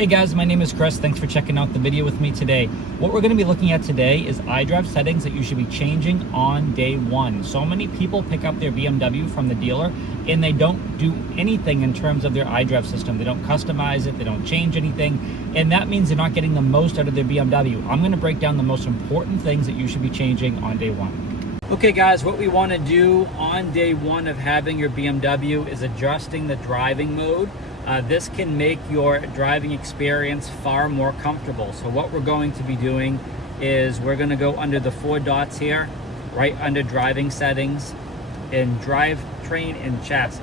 Hey guys, my name is Chris. Thanks for checking out the video with me today. What we're going to be looking at today is iDrive settings that you should be changing on day one. So many people pick up their BMW from the dealer and they don't do anything in terms of their iDrive system. They don't customize it, they don't change anything, and that means they're not getting the most out of their BMW. I'm going to break down the most important things that you should be changing on day one. Okay guys, what we want to do on day one of having your BMW is adjusting the driving mode. This can make your driving experience far more comfortable. So what we're going to be doing is we're going to go under the 4 dots here, right under driving settings, and drivetrain and chassis.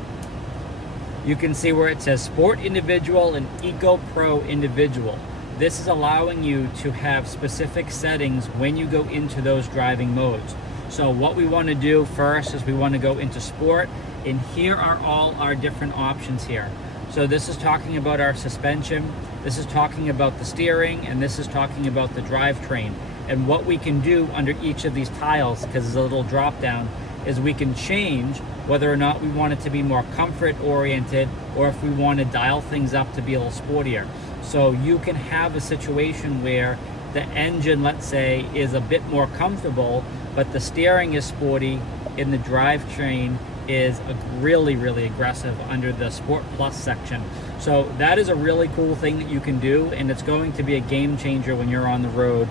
You can see where it says Sport Individual and Eco Pro Individual. This is allowing you to have specific settings when you go into those driving modes. So what we want to do first is we want to go into Sport, and here are all our different options here. So this is talking about our suspension, this is talking about the steering, and this is talking about the drivetrain. And what we can do under each of these tiles, because there's a little drop down, is we can change whether or not we want it to be more comfort oriented or if we want to dial things up to be a little sportier. So you can have a situation where the engine, let's say, is a bit more comfortable, but the steering is sporty and the drivetrain is really aggressive under the Sport Plus section. So that is a really cool thing that you can do, and it's going to be a game changer when you're on the road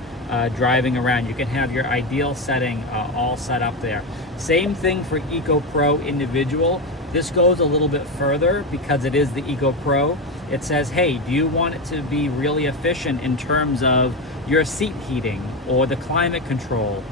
driving around. You can have your ideal setting all set up there. Same thing for Eco Pro Individual. This goes a little bit further because it is the Eco Pro. It says, hey, do you want it to be really efficient in terms of your seat heating or the climate control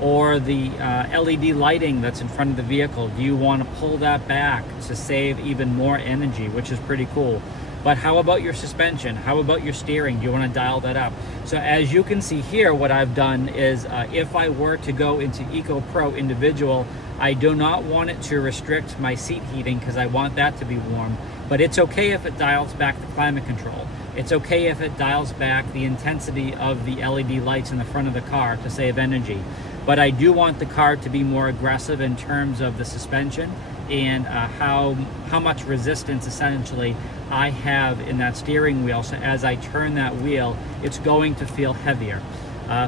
or the LED lighting that's in front of the vehicle? Do you want to pull that back to save even more energy, which is pretty cool? But how about your suspension? How about your steering? Do you want to dial that up? So as you can see here, what I've done is if I were to go into Eco Pro Individual, I do not want it to restrict my seat heating because I want that to be warm. But it's okay if it dials back the climate control. It's okay if it dials back the intensity of the LED lights in the front of the car to save energy. But I do want the car to be more aggressive in terms of the suspension and how much resistance essentially I have in that steering wheel. So as I turn that wheel, it's going to feel heavier.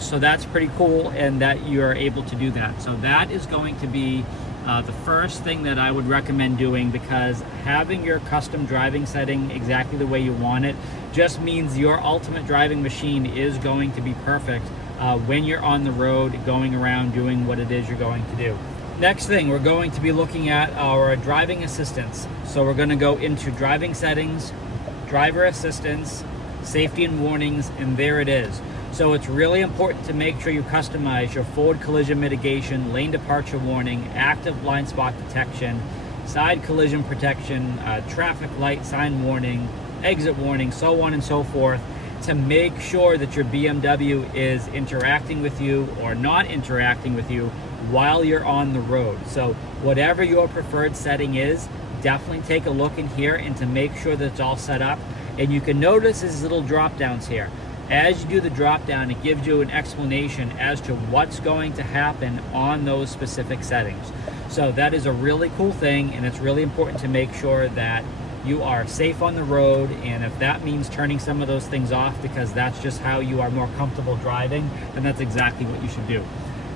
So that's pretty cool, and that you're able to do that. So that is going to be the first thing that I would recommend doing, because having your custom driving setting exactly the way you want it just means your ultimate driving machine is going to be perfect when you're on the road going around doing what it is you're going to do. Next thing, we're going to be looking at our driving assistance. So we're going to go into driving settings, driver assistance, safety and warnings, and there it is. So it's really important to make sure you customize your forward collision mitigation, lane departure warning, active blind spot detection, side collision protection, traffic light sign warning, exit warning, so on and so forth, to make sure that your BMW is interacting with you or not interacting with you while you're on the road. So whatever your preferred setting is, definitely take a look in here and to make sure that it's all set up. And you can notice these little drop downs here. As you do the drop down, it gives you an explanation as to what's going to happen on those specific settings. So that is a really cool thing, and it's really important to make sure that you are safe on the road, and if that means turning some of those things off because that's just how you are more comfortable driving, then that's exactly what you should do.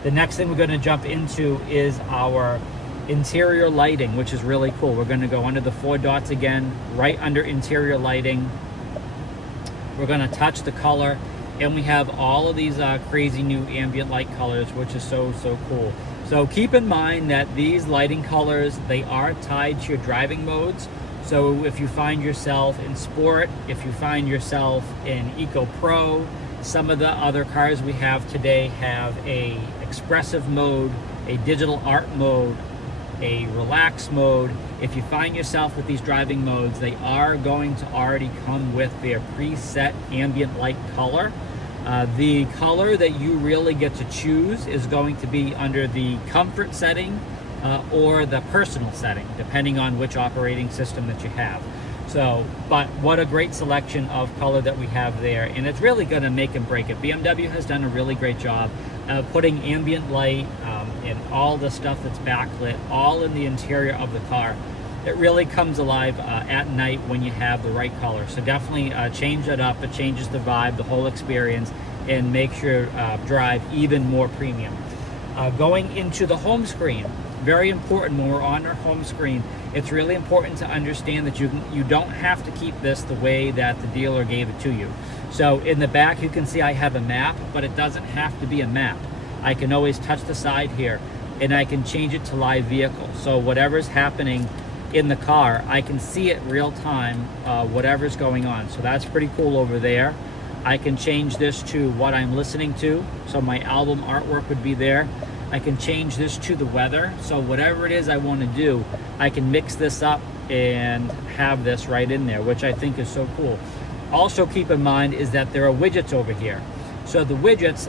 The next thing we're going to jump into is our interior lighting, which is really cool. We're going to go under the 4 dots again, right under interior lighting. We're going to touch the color, and we have all of these crazy new ambient light colors, which is so cool. So keep in mind that these lighting colors, they are tied to your driving modes. So if you find yourself in Sport, if you find yourself in Eco Pro, some of the other cars we have today have a expressive mode, a digital art mode, a relax mode. If you find yourself with these driving modes, they are going to already come with their preset ambient light color. The color that you really get to choose is going to be under the comfort setting or the personal setting, depending on which operating system that you have. So, but what a great selection of color that we have there, and it's really going to make and break it. BMW has done a really great job putting ambient light and all the stuff that's backlit all in the interior of the car. it really comes alive at night when you have the right color. So definitely change that up. It changes the vibe, the whole experience, and makes your drive even more premium. Going into the home screen, very important when we're on our home screen. It's really important to understand that you don't have to keep this the way that the dealer gave it to you. So in the back, you can see I have a map, but it doesn't have to be a map. I can always touch the side here, and I can change it to live vehicle. So whatever's happening in the car, I can see it real time, whatever's going on. So that's pretty cool over there. I can change this to what I'm listening to. So my album artwork would be there. I can change this to the weather. So whatever it is I want to do, I can mix this up and have this right in there, which I think is so cool. Also keep in mind is that there are widgets over here. So the widgets,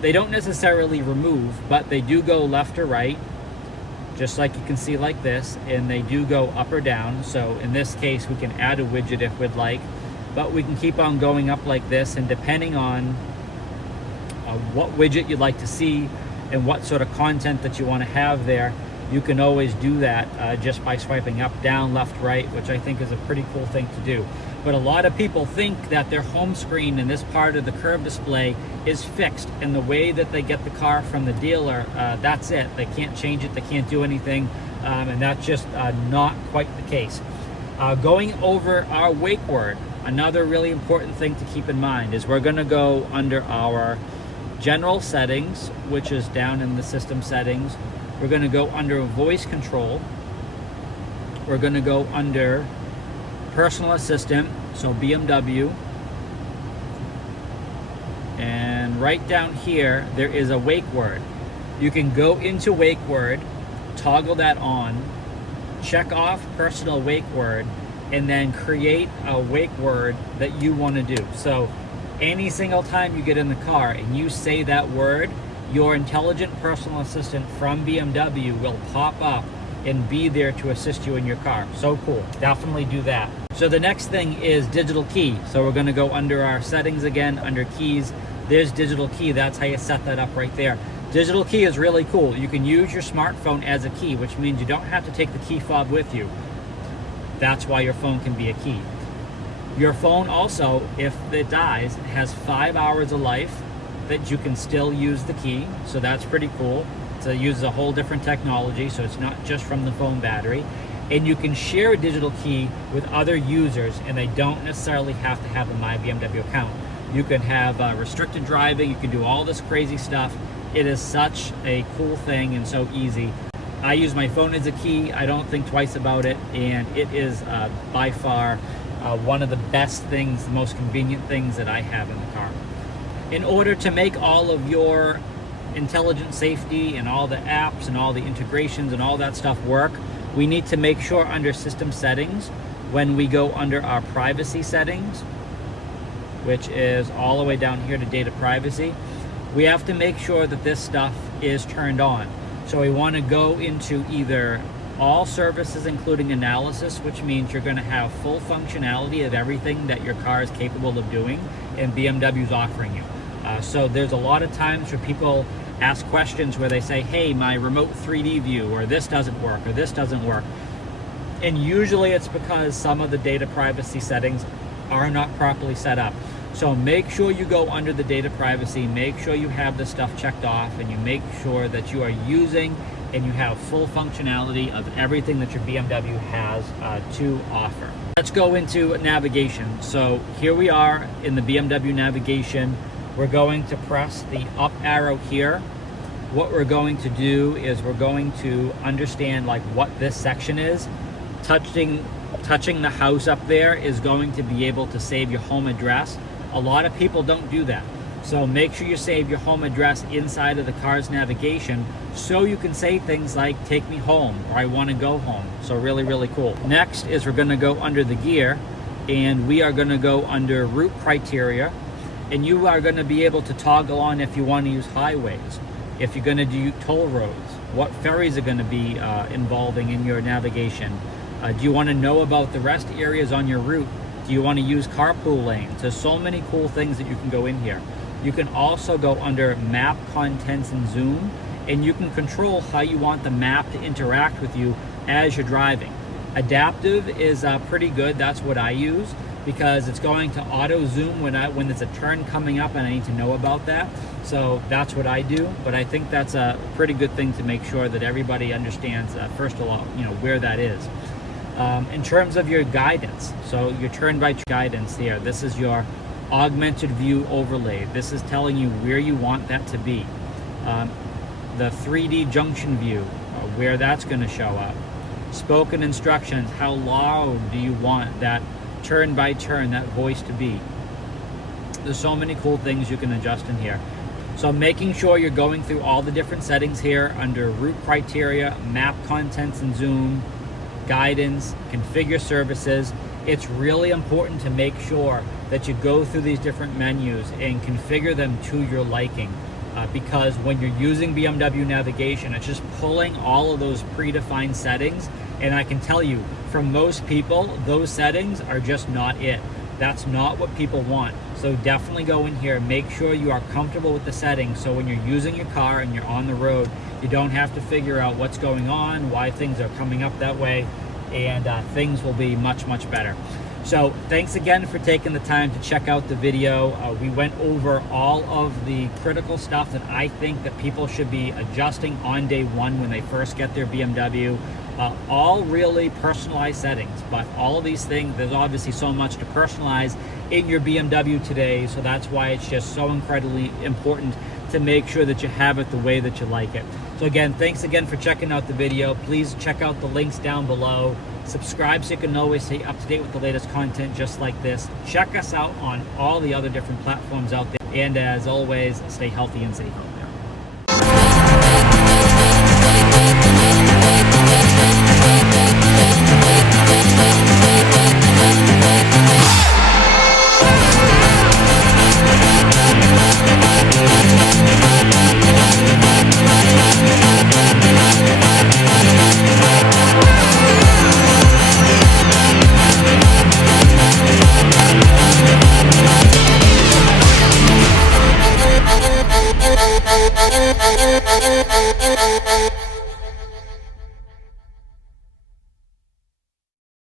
they don't necessarily remove, but they do go left or right, just like you can see like this, and they do go up or down. So in this case, we can add a widget if we'd like, but we can keep on going up like this, and depending on what widget you'd like to see and what sort of content that you want to have there, you can always do that just by swiping up, down, left, right, which I think is a pretty cool thing to do. But a lot of people think that their home screen and this part of the curb display is fixed, and the way that they get the car from the dealer, that's it. They can't change it, they can't do anything, and that's just not quite the case. Going over our wake word, another really important thing to keep in mind is we're going to go under our general settings, which is down in the system settings. We're going to go under voice control. We're going to go under personal assistant, so BMW. And right down here, there is a wake word. You can go into wake word, toggle that on, check off personal wake word, and then create a wake word that you want to do. So any single time you get in the car and you say that word, your intelligent personal assistant from BMW will pop up and be there to assist you in your car. So cool. Definitely do that. So the next thing is digital key. So we're going to go under our settings again, under keys. There's digital key. That's how you set that up right there. Digital key is really cool. You can use your smartphone as a key, which means you don't have to take the key fob with you. That's why your phone can be a key. Your phone also, if it dies, has 5 hours of life that you can still use the key. So that's pretty cool. So it uses a whole different technology, so it's not just from the phone battery. And you can share a digital key with other users, and they don't necessarily have to have a My BMW account. You can have restricted driving, you can do all this crazy stuff. It is such a cool thing and so easy. I use my phone as a key. I don't think twice about it, and it is by far one of the best things, the most convenient things that I have in the car. In order to make all of your intelligent safety and all the apps and all the integrations and all that stuff work, we need to make sure under system settings, when we go under our privacy settings, which is all the way down here to data privacy, we have to make sure that this stuff is turned on. So we want to go into either all services including analysis, which means you're going to have full functionality of everything that your car is capable of doing and BMW's offering you. So there's a lot of times where people ask questions where they say, hey, my remote 3D view, or this doesn't work, or this doesn't work. And usually it's because some of the data privacy settings are not properly set up. So make sure you go under the data privacy, make sure you have this stuff checked off, and you make sure that you are using and you have full functionality of everything that your BMW has to offer. Let's go into navigation. So here we are in the BMW navigation. We're going to press the up arrow here. What we're going to do is we're going to understand like what this section is. Touching the house up there is going to be able to save your home address. A lot of people don't do that. So make sure you save your home address inside of the car's navigation so you can say things like take me home or I want to go home. So really, really cool. Next is we're going to go under the gear, and we are going to go under route criteria, and you are going to be able to toggle on if you want to use highways, if you're going to do toll roads, what ferries are going to be involving in your navigation. Do you want to know about the rest areas on your route? Do you want to use carpool lanes? There's so many cool things that you can go in here. You can also go under map contents and zoom, and you can control how you want the map to interact with you as you're driving. Adaptive is pretty good. That's what I use, because it's going to auto zoom when there's a turn coming up and I need to know about that. So that's what I do. But I think that's a pretty good thing to make sure that everybody understands, first of all, where that is. In terms of your guidance, so your turn-by-turn guidance here, this is your augmented view overlay. This is telling you where you want that to be. The 3D junction view, where that's going to show up. Spoken instructions, how loud do you want that turn-by-turn, that voice to be. There's so many cool things you can adjust in here. So making sure you're going through all the different settings here under route criteria, map contents and zoom, guidance, configure services. It's really important to make sure that you go through these different menus and configure them to your liking, because when you're using BMW navigation, it's just pulling all of those predefined settings, and I can tell you, for most people, those settings are just not it. That's not what people want. So definitely go in here, make sure you are comfortable with the settings, so when you're using your car and you're on the road, you don't have to figure out what's going on, why things are coming up that way, and things will be much, much better. So thanks again for taking the time to check out the video. We went over all of the critical stuff that I think that people should be adjusting on day one when they first get their BMW. All really personalized settings, but all of these things, there's obviously so much to personalize in your BMW today, so that's why it's just so incredibly important to make sure that you have it the way that you like it. So again, thanks again for checking out the video. Please check out the links down below. Subscribe so you can always stay up to date with the latest content just like this. Check us out on all the other different platforms out there. And as always, stay healthy and safe out there. Thank you.